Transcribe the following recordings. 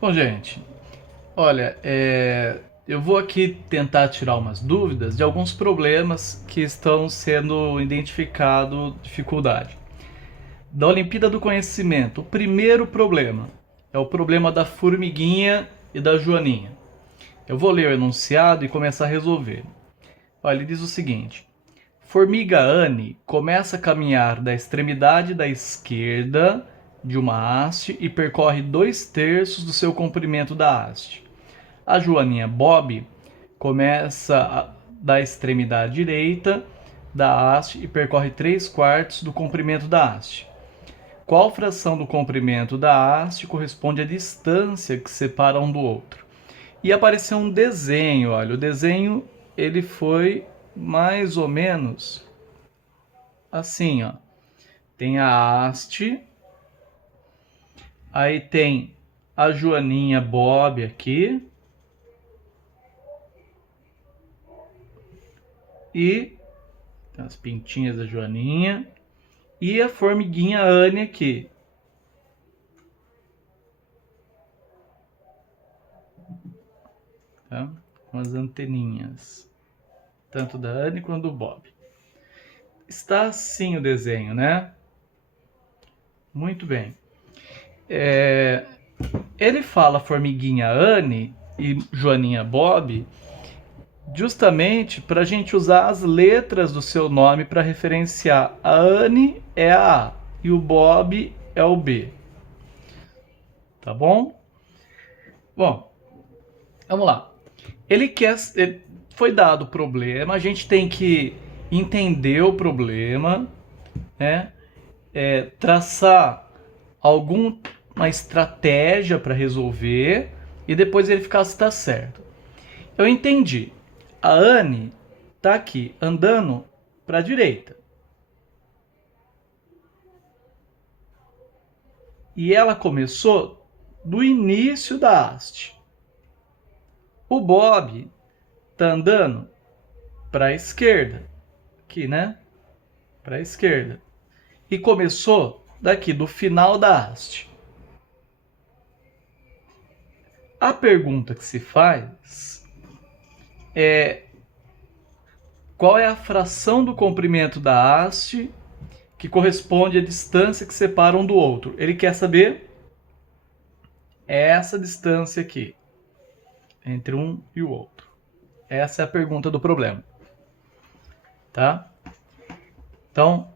Bom, gente, olha, eu vou aqui tentar tirar umas dúvidas de alguns problemas que estão sendo identificado dificuldade. Da Olimpíada do Conhecimento, o primeiro problema é o problema da formiguinha e da joaninha. Eu vou ler o enunciado e começar a resolver. Olha, ele diz o seguinte: Formiga Anne começa a caminhar da extremidade da esquerda de uma haste e percorre 2/3 do seu comprimento da haste. A joaninha Bob começa da extremidade direita da haste e percorre 3/4 do comprimento da haste. Qual fração do comprimento da haste corresponde à distância que separa um do outro? E apareceu um desenho, olha, o desenho ele foi mais ou menos assim, ó. Tem a haste, aí tem a joaninha Bob aqui e as pintinhas da joaninha e a formiguinha Anne aqui. Tá? Com as anteninhas, tanto da Anne quanto do Bob. Está assim o desenho, né? Muito bem. Ele fala formiguinha Anne e joaninha Bob justamente para a gente usar as letras do seu nome para referenciar. A Anne é a A e o Bob é o B. Tá bom? Bom, vamos lá. Foi dado o problema, a gente tem que entender o problema, né? Traçar alguma estratégia para resolver e depois verificar se está certo. Eu entendi. A Anne está aqui andando para a direita. E ela começou do início da haste. O Bob está andando para a esquerda. Aqui, né? Para a esquerda. E começou daqui, do final da haste. A pergunta que se faz é: qual é a fração do comprimento da haste que corresponde à distância que separa um do outro? Ele quer saber essa distância aqui, entre um e o outro. Essa é a pergunta do problema. Tá? Então,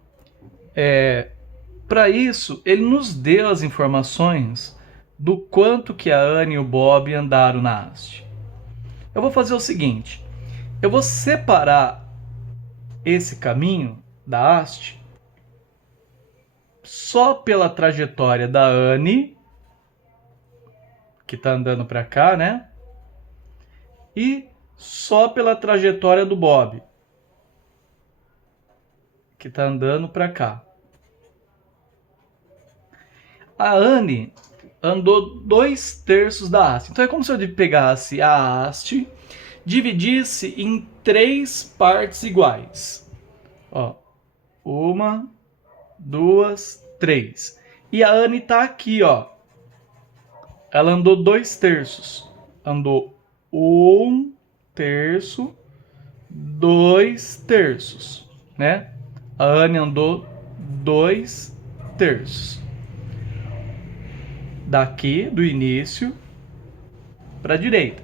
para isso, ele nos deu as informações do quanto que a Anne e o Bob andaram na haste. Eu vou fazer o seguinte: eu vou separar esse caminho da haste só pela trajetória da Anne, que está andando para cá, né? E só pela trajetória do Bob, que está andando para cá. A Anne andou 2/3 da haste. Então é como se eu pegasse a haste, dividisse em 3 partes iguais. Ó, 1, 2, 3. E a Anne tá aqui, ó. Ela andou 2/3. Andou 1/3, 2/3, né? A Anne andou 2/3. Daqui, do início, para a direita.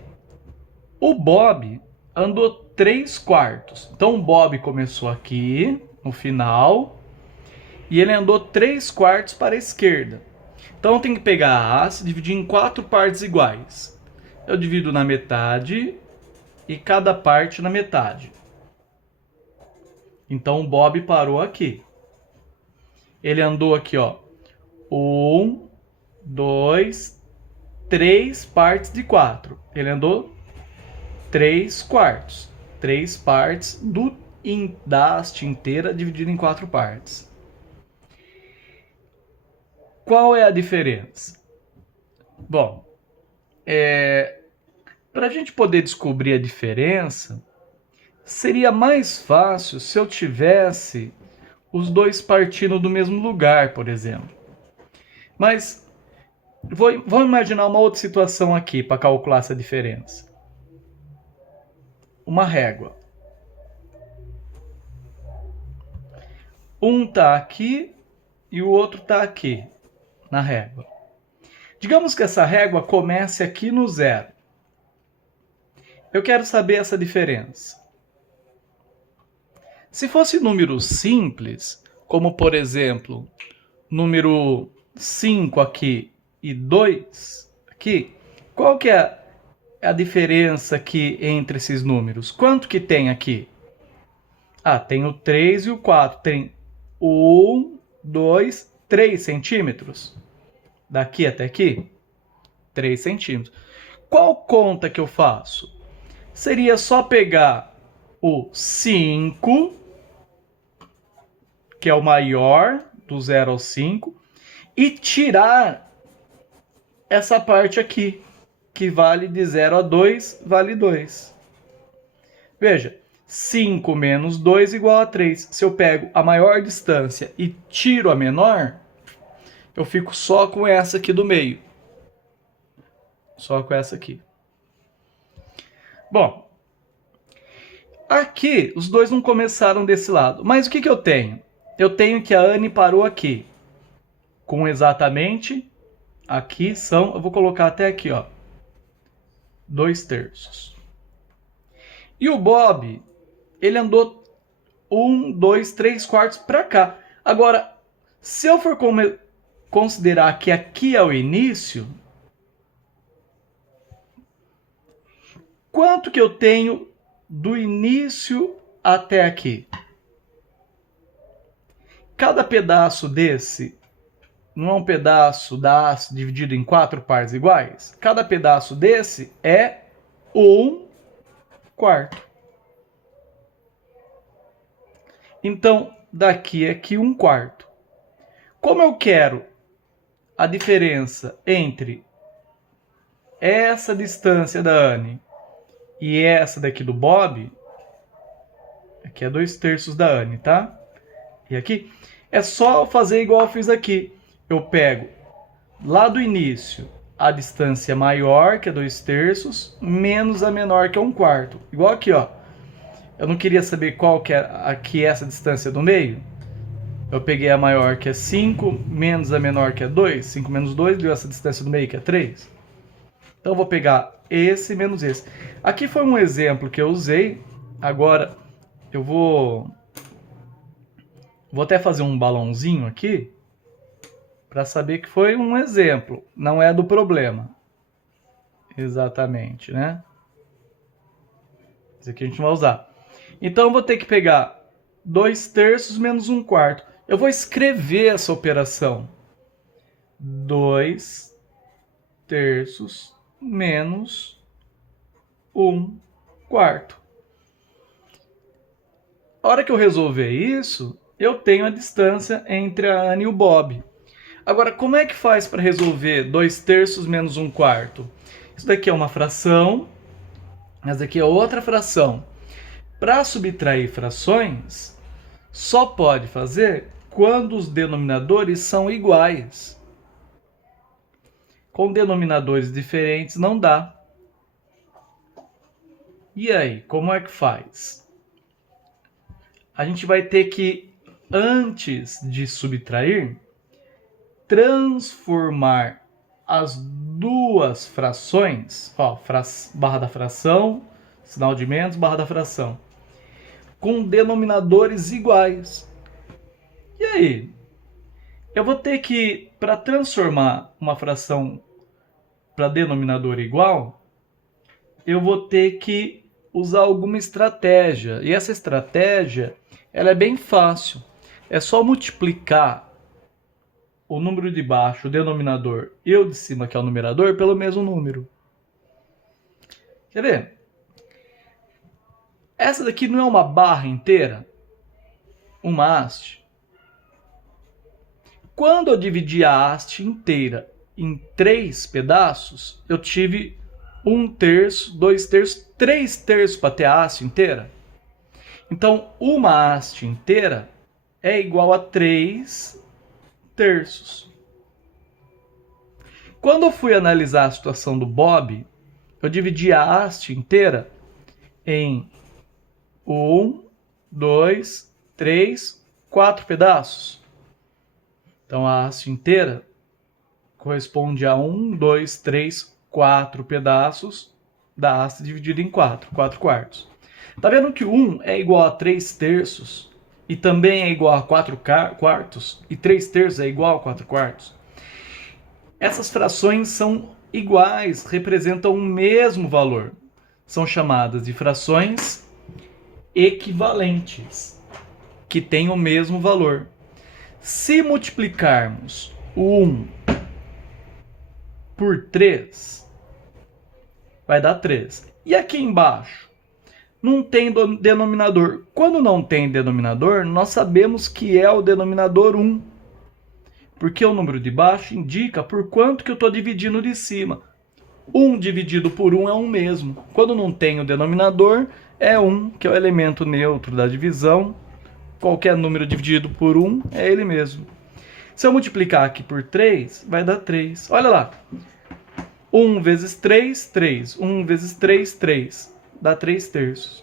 O Bob andou 3/4. Então o Bob começou aqui, no final, e ele andou 3/4 para a esquerda. Então eu tenho que pegar a haste e dividir em 4 partes iguais. Eu divido na metade e cada parte na metade. Então o Bob parou aqui. Ele andou aqui, ó. 1, 2, 3 partes de 4. Ele andou 3/4. 3 partes da haste inteira dividida em 4 partes. Qual é a diferença? Bom, para a gente poder descobrir a diferença, seria mais fácil se eu tivesse os dois partindo do mesmo lugar, por exemplo. Mas Vou imaginar uma outra situação aqui para calcular essa diferença. Uma régua. Um está aqui e o outro está aqui, na régua. Digamos que essa régua comece aqui no zero. Eu quero saber essa diferença. Se fosse número simples, como por exemplo, número 5 aqui e 2 aqui, qual que é a diferença aqui entre esses números? Quanto que tem aqui? Ah, tem o 3 e o 4. Tem 1, 2, 3 centímetros. Daqui até aqui, 3 centímetros. Qual conta que eu faço? Seria só pegar o 5, que é o maior, do 0 ao 5, e tirar essa parte aqui, que vale de 0 a 2, vale 2. Veja, 5 menos 2 igual a 3. Se eu pego a maior distância e tiro a menor, eu fico só com essa aqui do meio. Só com essa aqui. Bom, aqui os dois não começaram desse lado. Mas o que eu tenho? Eu tenho que a Anne parou aqui. Com exatamente, aqui são, eu vou colocar até aqui, ó, 2/3. E o Bob, ele andou 1, 2, 3 quartos para cá. Agora, se eu for considerar que aqui é o início, quanto que eu tenho do início até aqui? Cada pedaço desse não é um pedaço da haste dividido em 4 partes iguais? Cada pedaço desse é 1/4. Então, daqui é aqui 1/4. Como eu quero a diferença entre essa distância da Anne e essa daqui do Bob, aqui é 2/3 da Anne, tá? E aqui é só fazer igual eu fiz aqui. Eu pego lá do início a distância maior, que é 2/3, menos a menor, que é 1/4. Igual aqui, ó. Eu não queria saber qual que é aqui essa distância do meio. Eu peguei a maior, que é 5, menos a menor, que é 2. 5 menos 2 deu essa distância do meio, que é 3. Então eu vou pegar esse menos esse. Aqui foi um exemplo que eu usei. Agora eu vou até fazer um balãozinho aqui para saber que foi um exemplo, não é do problema. Exatamente, né? Esse aqui a gente vai usar. Então eu vou ter que pegar 2/3 menos 1/4. Eu vou escrever essa operação. 2/3 menos 1/4. A hora que eu resolver isso, eu tenho a distância entre a Anne e o Bob. Agora, como é que faz para resolver 2/3 menos 1/4? Isso daqui é uma fração, essa daqui é outra fração. Para subtrair frações, só pode fazer quando os denominadores são iguais. Com denominadores diferentes não dá. E aí, como é que faz? A gente vai ter que, antes de subtrair, transformar as duas frações, ó, barra da fração, sinal de menos, barra da fração, com denominadores iguais. E aí? Eu vou ter que, para transformar uma fração para denominador igual, eu vou ter que usar alguma estratégia. E essa estratégia, ela é bem fácil. É só multiplicar o número de baixo, o denominador, e o de cima, que é o numerador, pelo mesmo número. Quer ver? Essa daqui não é uma barra inteira? Uma haste? Quando eu dividi a haste inteira em 3 pedaços, eu tive 1/3, 2/3, 3/3 para ter a haste inteira. Então, uma haste inteira é igual a 3/3. Quando eu fui analisar a situação do Bob, eu dividi a haste inteira em 1, 2, 3, 4 pedaços. Então a haste inteira corresponde a 1, 2, 3, 4 pedaços da haste dividida em 4 quartos. Tá vendo que 1 é igual a 3 terços e também é igual a 4 quartos e 3 terços é igual a 4 quartos? Essas frações são iguais, representam o mesmo valor. São chamadas de frações equivalentes, que têm o mesmo valor. Se multiplicarmos o 1 por 3, vai dar 3. E aqui embaixo? Não tem denominador. Quando não tem denominador, nós sabemos que é o denominador 1. Porque o número de baixo indica por quanto que eu estou dividindo de cima. 1 dividido por 1 é 1 mesmo. Quando não tem o denominador, é 1, que é o elemento neutro da divisão. Qualquer número dividido por 1 é ele mesmo. Se eu multiplicar aqui por 3, vai dar 3. Olha lá. 1 vezes 3, 3. 1 vezes 3, 3. Dá 3 terços.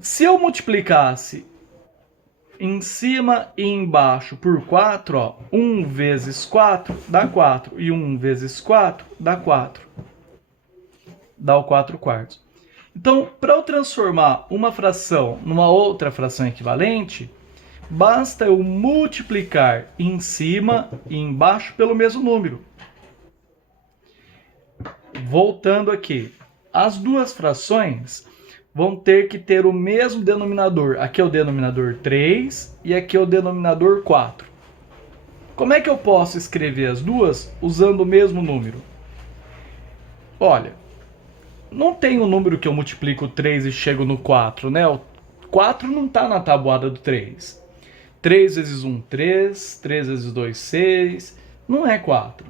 Se eu multiplicasse em cima e embaixo por 4, ó, 1 vezes 4 dá 4. E 1 vezes 4 dá 4. Dá o 4 quartos. Então, para eu transformar uma fração numa outra fração equivalente, basta eu multiplicar em cima e embaixo pelo mesmo número. Voltando aqui, as duas frações vão ter que ter o mesmo denominador. Aqui é o denominador 3 e aqui é o denominador 4. Como é que eu posso escrever as duas usando o mesmo número? Olha, não tem um número que eu multiplico 3 e chego no 4, né? O 4 não está na tabuada do 3. 3 vezes 1, 3. 3 vezes 2, 6. Não é 4.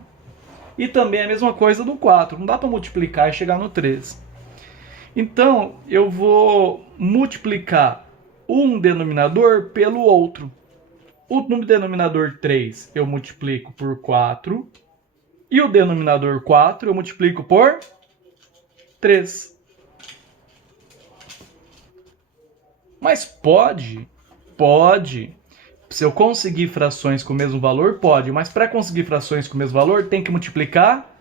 E também é a mesma coisa do 4. Não dá para multiplicar e chegar no 3. Então, eu vou multiplicar um denominador pelo outro. No denominador 3 eu multiplico por 4. E o denominador 4 eu multiplico por 3. Mas pode. Se eu conseguir frações com o mesmo valor, pode. Mas para conseguir frações com o mesmo valor, tem que multiplicar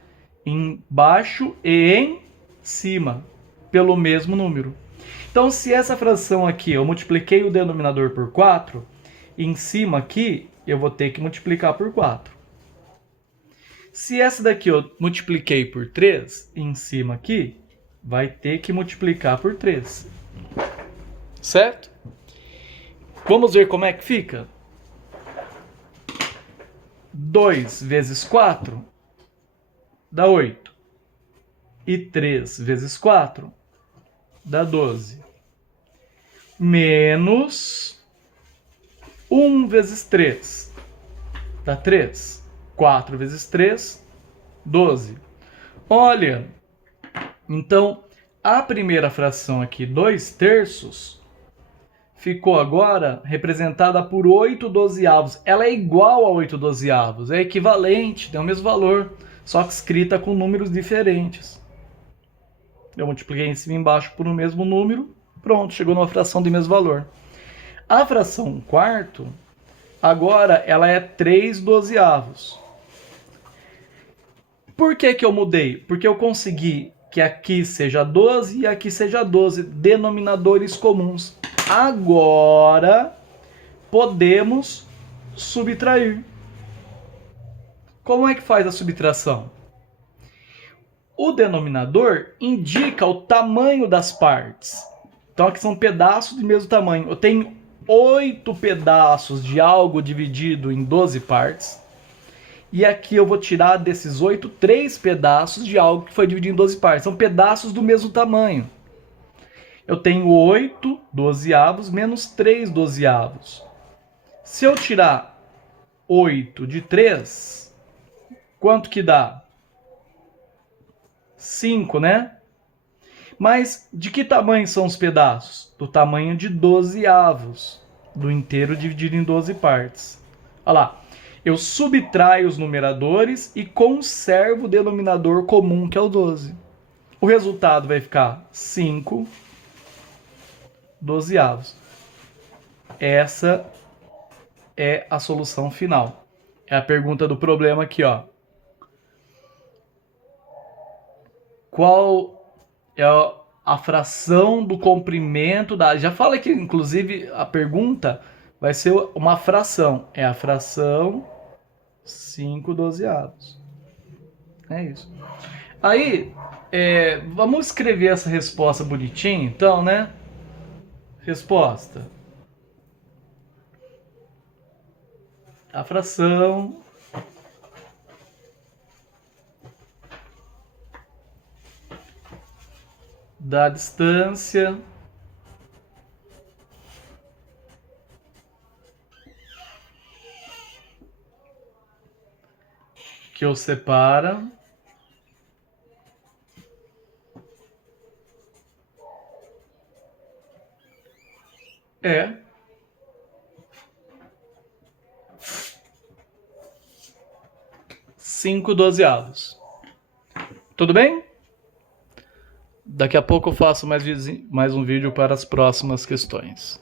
embaixo e em cima pelo mesmo número. Então, se essa fração aqui eu multipliquei o denominador por 4, em cima aqui eu vou ter que multiplicar por 4. Se essa daqui eu multipliquei por 3, em cima aqui vai ter que multiplicar por 3. Certo? Vamos ver como é que fica? 2 vezes 4 dá 8. E 3 vezes 4 dá 12. Menos 1 vezes 3 dá 3. 4 vezes 3, 12. Olha, então a primeira fração aqui, 2 terços, ficou agora representada por 8 dozeavos. Ela é igual a 8 dozeavos, é equivalente, tem o mesmo valor, só que escrita com números diferentes. Eu multipliquei em cima e embaixo por um mesmo número, pronto, chegou numa fração de mesmo valor. A fração 1 quarto, agora ela é 3 dozeavos. Por que que eu mudei? Porque eu consegui que aqui seja 12 e aqui seja 12, denominadores comuns. Agora podemos subtrair. Como é que faz a subtração? O denominador indica o tamanho das partes. Então aqui são pedaços de mesmo tamanho. Eu tenho 8 pedaços de algo dividido em 12 partes. E aqui eu vou tirar desses 8, 3 pedaços de algo que foi dividido em 12 partes. São pedaços do mesmo tamanho. Eu tenho 8 dozeavos menos 3 dozeavos. Se eu tirar 8 de 3, quanto que dá? 5, né? Mas de que tamanho são os pedaços? Do tamanho de dozeavos, do inteiro dividido em 12 partes. Olha lá. eu subtraio os numeradores e conservo o denominador comum, que é o 12. O resultado vai ficar 5 dozeavos. Essa é a solução final. É a pergunta do problema aqui, ó. Qual é a fração do comprimento da... Já falei que, inclusive, a pergunta vai ser uma fração. É a fração 5 dozeavos. É isso. Aí, vamos escrever essa resposta bonitinha, então, né? Resposta. A fração da distância que os separa é 5 dozeavos. Tudo bem? Daqui a pouco eu faço mais um vídeo para as próximas questões.